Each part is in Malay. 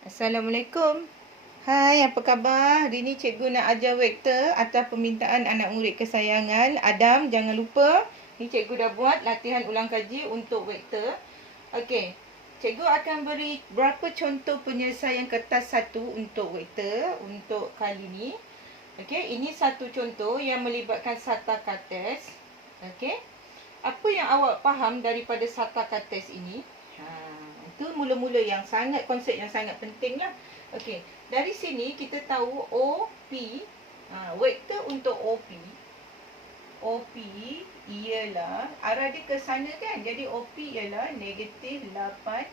Assalamualaikum. Hai, apa khabar? Hari ni cikgu nak ajar vektor atas permintaan anak murid kesayangan Adam. Jangan lupa, ni cikgu dah buat latihan ulang kaji untuk vektor. Okey, cikgu akan beri berapa contoh penyelesaian kertas satu untuk vektor untuk kali ni. Okey, ini satu contoh yang melibatkan sarta kartes. Okey, apa yang awak faham daripada sarta kartes ini? Itu mula-mula yang sangat, konsep yang sangat penting lah. Okey, dari sini kita tahu OP, vektor untuk OP ialah, arah dia ke sana kan. Jadi OP ialah negatif 8,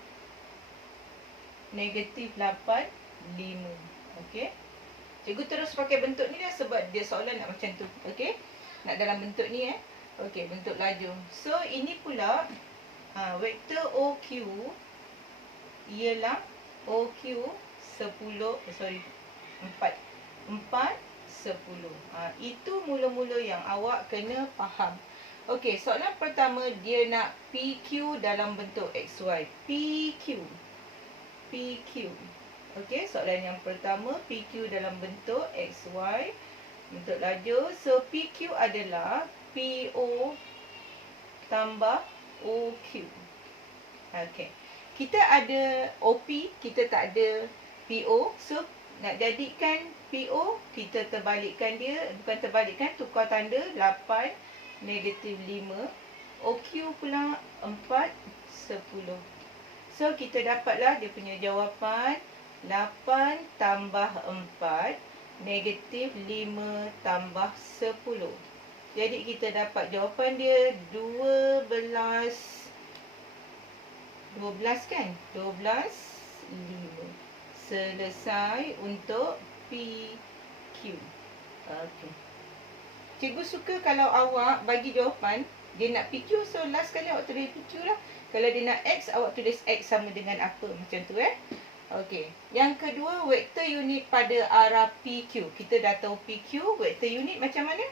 5. Okey. Cikgu terus pakai bentuk ni dah sebab dia soalan nak macam tu. Okey. Nak dalam bentuk ni Okey, bentuk laju. So ini pula vektor OQ ialah OQ 4, 10. Itu mula-mula yang awak kena faham. Okey, soalan pertama dia nak PQ dalam bentuk XY. PQ. Okey, soalan yang pertama PQ dalam bentuk XY, bentuk laju. So PQ adalah PO tambah OQ. Okey. Kita ada OP, kita tak ada PO. So, nak jadikan PO, kita terbalikkan dia. Bukan terbalikkan, tukar tanda 8, negatif 5. OQ pula 4, 10. So, kita dapatlah dia punya jawapan 8 tambah 4, negatif 5 tambah 10. Jadi, kita dapat jawapan dia 12 kan? 12, 5. Selesai untuk PQ. Okey. Cikgu suka kalau awak bagi jawapan, dia nak PQ, so last kali awak tulis PQ lah. Kalau dia nak X, awak tulis X sama dengan apa. Macam tu Okey. Yang kedua, vektor unit pada arah PQ. Kita dah tahu PQ, vektor unit macam mana?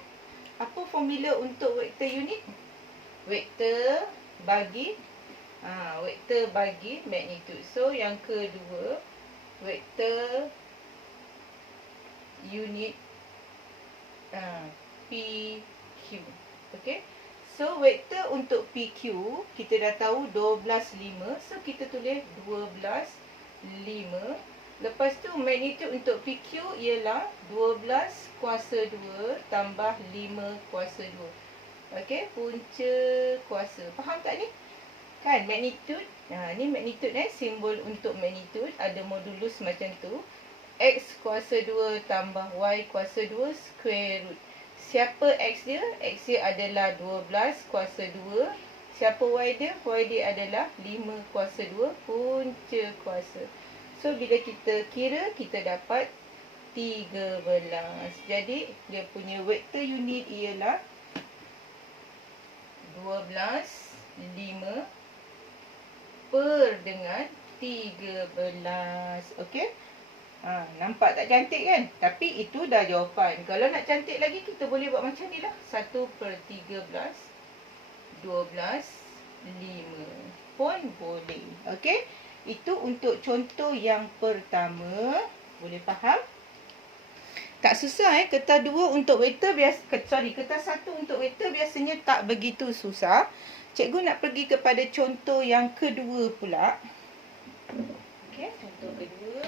Apa formula untuk vektor unit? Vektor bagi magnitud. So, yang kedua, vektor unit PQ. Okey. So, vektor untuk PQ, kita dah tahu 12, 5. So, kita tulis 12, 5. Lepas tu, magnitud untuk PQ ialah 12 kuasa 2 tambah 5 kuasa 2. Okey, punca kuasa. Faham tak ni? Kan, magnitud. Ni magnitud simbol untuk magnitud. Ada modulus macam tu. X kuasa 2 tambah Y kuasa 2 square root. Siapa X dia? X dia adalah 12 kuasa 2. Siapa Y dia? Y dia adalah 5 kuasa 2 punca kuasa. So, bila kita kira, kita dapat 13. Jadi, dia punya vektor unit ialah 12, 5 per dengan 13. Okey? Nampak tak cantik kan? Tapi itu dah jawapan. Kalau nak cantik lagi, kita boleh buat macam ni lah. 1 per 13, 12, 5 pun boleh. Okey? Itu untuk contoh yang pertama. Boleh faham? Tak susah kertas 2 untuk vektor kertas 1 untuk vektor biasanya tak begitu susah. Cikgu nak pergi kepada contoh yang kedua pula. Okey, contoh kedua.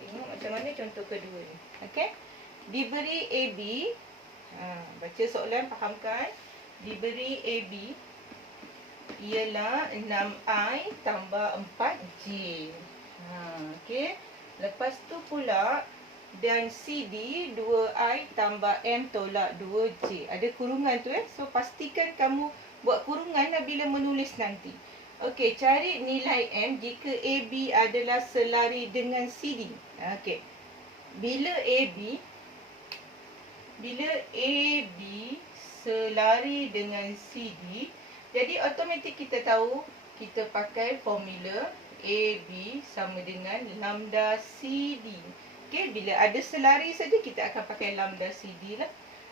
Tengok macam mana contoh kedua ni. Okey. Diberi AB. Baca soalan, fahamkan. Diberi AB ialah 6I tambah 4J. Okey. Lepas tu pula, dan CD 2I tambah M tolak 2J. Ada kurungan tu So, pastikan kamu buat kurungan bila menulis nanti. Okey, cari nilai M jika AB adalah selari dengan CD. Okey. Bila AB selari dengan CD, jadi automatik kita tahu kita pakai formula AB sama dengan lambda CD. Okey, bila ada selari saja kita akan pakai lambda CD lah.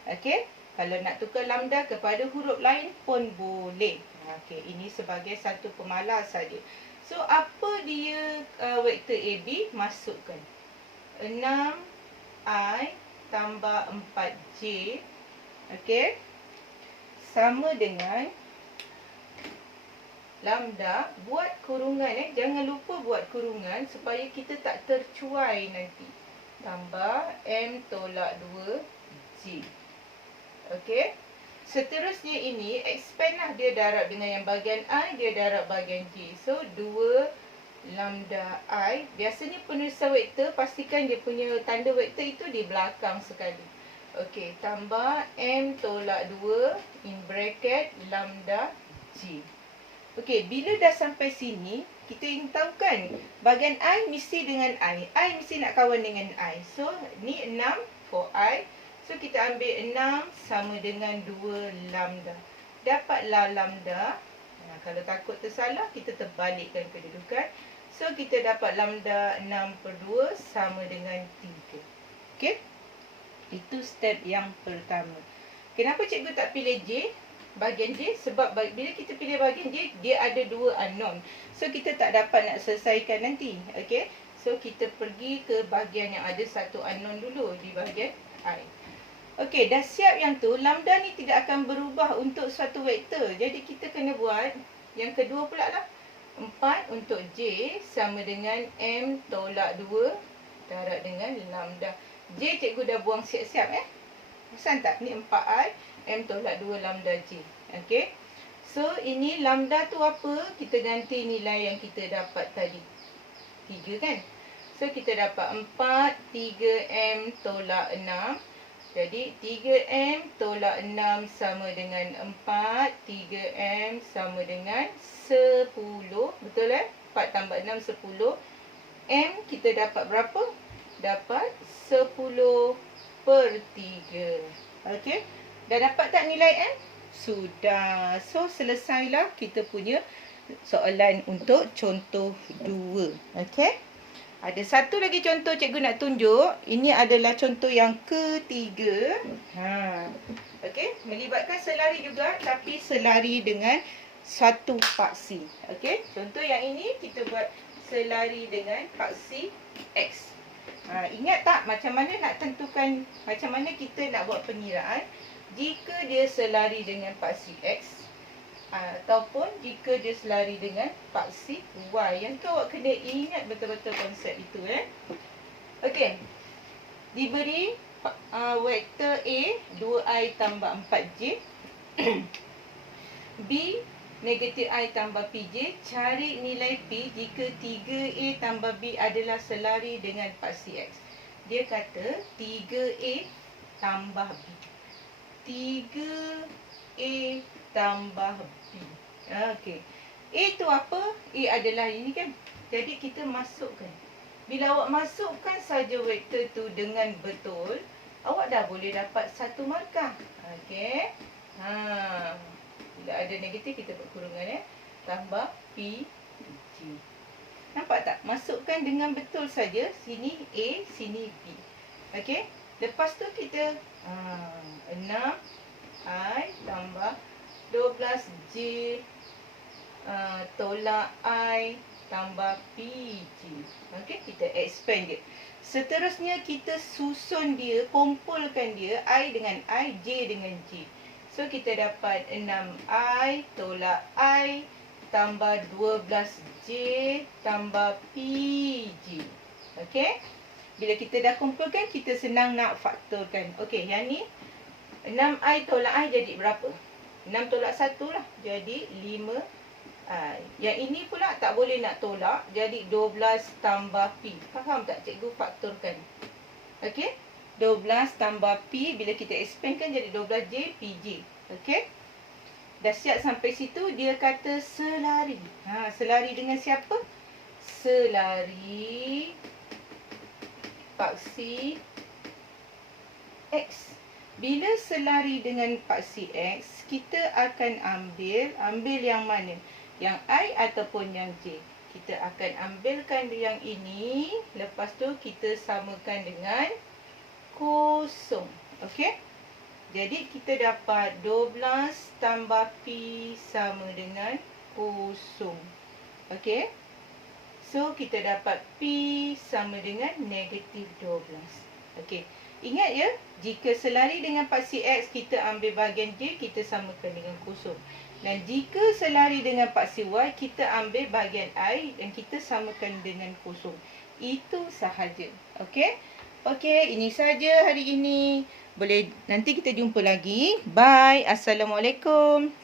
Okey. Kalau nak tukar lambda kepada huruf lain pun boleh. Okey, ini sebagai satu pemalas saja. So, apa dia vektor AB? Masukkan 6I tambah 4J. Okey. Sama dengan lambda, buat kurungan jangan lupa buat kurungan supaya kita tak tercuai nanti. Tambah M tolak 2J. Okey. Seterusnya ini expand lah, dia darab dengan yang bahagian I, dia darab bahagian J. So 2 lambda I. Biasanya penulisan vektor pastikan dia punya tanda vektor itu di belakang sekali. Okey, tambah M tolak 2 in bracket lambda J. Okey, bila dah sampai sini, kita ingin tahu kan, bahagian I mesti dengan I mesti nak kawan dengan I. So, ni 6 for I. So, kita ambil 6 sama dengan 2 lambda. Dapatlah lambda. Kalau takut tersalah, kita terbalikkan kedudukan. So, kita dapat lambda 6/2 sama dengan 3. Okey? Itu step yang pertama. Kenapa cikgu tak pilih J? Bahagian J, sebab bila kita pilih bahagian J, dia ada 2 unknown. So, kita tak dapat nak selesaikan nanti. Okay? So, kita pergi ke bahagian yang ada 1 unknown dulu di bahagian I. Okay, dah siap yang tu. Lambda ni tidak akan berubah untuk suatu vektor. Jadi, kita kena buat yang kedua pula lah. 4 untuk J sama dengan M tolak 2 darab dengan lambda. J cikgu dah buang siap-siap Perasan tak? Ni 4I, M tolak 2 lambda J. Okey. So, ini lambda tu apa? Kita ganti nilai yang kita dapat tadi. 3 kan? So, kita dapat 4, 3M tolak 6. Jadi, 3M tolak 6 sama dengan 4. 3M sama dengan 10. Betul 4 tambah 6, 10. M kita dapat berapa? Dapat 10/3. Okey. Dah dapat tak nilai M? Sudah. So, selesailah kita punya soalan untuk contoh 2. Okey. Ada satu lagi contoh cikgu nak tunjuk. Ini adalah contoh yang ketiga. Okey. Melibatkan selari juga, tapi selari dengan satu paksi. Okey. Contoh yang ini kita buat selari dengan paksi X. Ingat tak macam mana nak tentukan, macam mana kita nak buat pengiraan jika dia selari dengan paksi X ataupun jika dia selari dengan paksi Y. Yang tu awak kena ingat betul-betul konsep itu. Okey. Diberi vektor A 2I tambah 4J. B negatif I tambah PJ. Cari nilai P jika 3A tambah B adalah selari dengan paksi X. Dia kata 3A tambah B. 3A tambah B. Okey. A tu apa? A adalah ini kan. Jadi kita masukkan. Bila awak masukkan saja vektor tu dengan betul, awak dah boleh dapat 1 markah. Okey. Bila ada negatif, kita buat kurungan tambah P, J. Nampak tak? Masukkan dengan betul saja. Sini A, sini B. Okey. Lepas tu kita 6I tambah 12J tolak I tambah PJ. Okey, kita expand dia. Seterusnya kita susun dia, kumpulkan dia I dengan I, J dengan J. So, kita dapat 6I tolak I tambah 12J tambah PJ. Okey? Bila kita dah kumpulkan, kita senang nak faktorkan. Okey, yang ni 6I tolak I jadi berapa? 6 tolak 1 lah. Jadi 5I. Yang ini pula tak boleh nak tolak. Jadi 12 tambah P. Faham tak cikgu faktorkan? Okey? 12 tambah P, bila kita expandkan jadi 12J, PJ. Okey? Dah siap sampai situ, dia kata selari. Selari dengan siapa? Selari paksi X. Bila selari dengan paksi X, kita akan ambil yang mana? Yang I ataupun yang J. Kita akan ambilkan yang ini, lepas tu kita samakan dengan kosong. Okey? Jadi kita dapat 12 tambah P sama dengan kosong. Okey? So, kita dapat P sama dengan negatif 12. Okey. Ingat ya, jika selari dengan paksi X, kita ambil bahagian J, kita samakan dengan kosong. Dan jika selari dengan paksi Y, kita ambil bahagian I dan kita samakan dengan kosong. Itu sahaja. Okey? Okey, ini saja hari ini. Boleh nanti kita jumpa lagi. Bye. Assalamualaikum.